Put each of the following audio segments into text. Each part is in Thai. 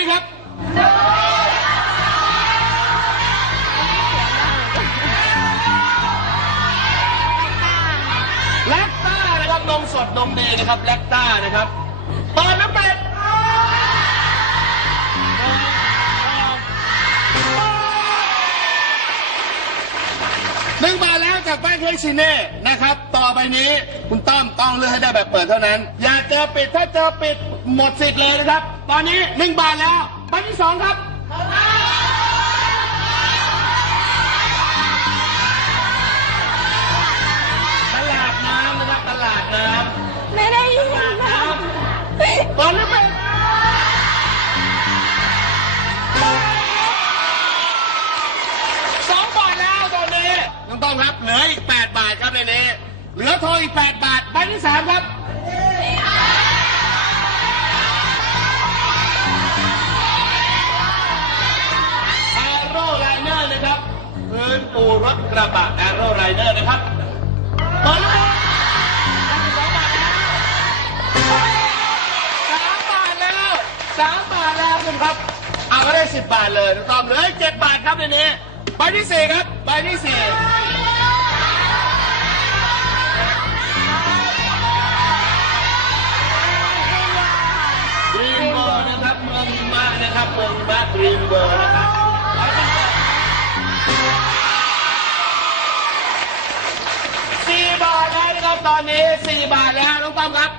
ดีครับแลคต้านะครับนมสดนมดีนะครับแลคต้านะครับเปิดน้ำเป็ดหนึ่งบาทแล้วจากแป้งเค้กชิเน่นะครับ ต่อไปนี้คุณต้อมต้องเลือกให้ได้แบบเปิดเท่านั้น อย่า อปิดถ้าเจอปิดหมดสิทธิ์เลยนะครับ ตอนนี้หนึ่งบาทแล้วใบที่สองครับตลาดน้ำนะครับตลาดน้ไม่ได้ยินำตนะลาดน้ำตอนนี้เป็นสองบาทแล้วตอนนี้น้องต้องครับเหลืออีก8บาทครับในนี้เหลือทองอีก8บาทใบที่3ครับ พื้นปูรถกระบะแอโร่ไลเนอร์นะครับเปิดแล้วสามบาทแล้วสามบาทแล้วคุณครับ เอาก็ได้สิบบาทเลยน้องต้อเหลือเจ็ดบาทครับในนี้ใบที่สี่ครับใบที่สี่ดรีมเบอร์นะครับเมืองมะนะครับเมืองมะดรีมเบอร์นะครับ ตอนนี้สี่บาทแล้วน้องต้อมครับ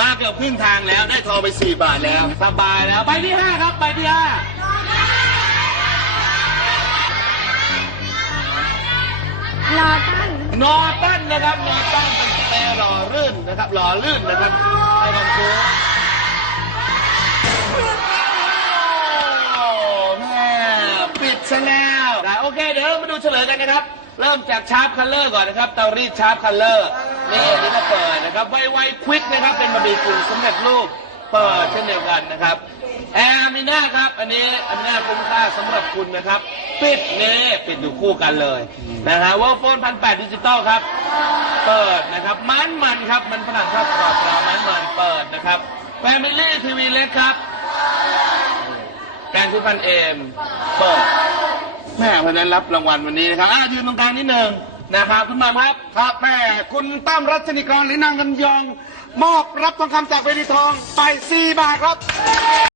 มาเกือบครึ่งทางแล้วได้ทองไปสี่บาทแล้วสบายแล้วใบที่ห้าครับใบที่ห้ารอตั้งนอตันนะครับนอตันเป็นสเปรย์หล่อลื่นนะครับหล่อลื่นนะครับให้ความคูโอ้แม่ปิดซะแล้วนะโอเคเดี๋ยวเรามาดูเฉลยกันนะครับ เริ่มจากชาร์ปคัลเลอร์ก่อนนะครับเตารีดชาร์ปคัลเลอร์ นี่อันนี้ก็เปิดนะครับ ไวไวควิกนะครับ เป็นบะหมี่กึ่งสำเร็จรูป เปิดเช่นเดียวกันนะครับ แอร์มิน่าครับ อันนี้อันนี้คุ้มค่าสำหรับคุณนะครับ ปิดนี่ปิดอยู่คู่กันเลยนะฮะวอลโฟนพันแปดดิจิตอลครับ เปิดนะครับ มันมันครับ มันฝรั่งชอบกรอบรามันมันเปิดนะครับแฟมิลี่ทีวีเล็กครับแกงที่พันเอมเปิดแม่วันนั้นรับรางวัลวันนี้นะครับอะยืนตรงกลางนิดหนึ่ง นะครับคุณหมามครับครับแม่คุณตั้มรัชนิกรหรือนางกันยอง มอบรับทองคำจากเวทีทองไป4บาทครับ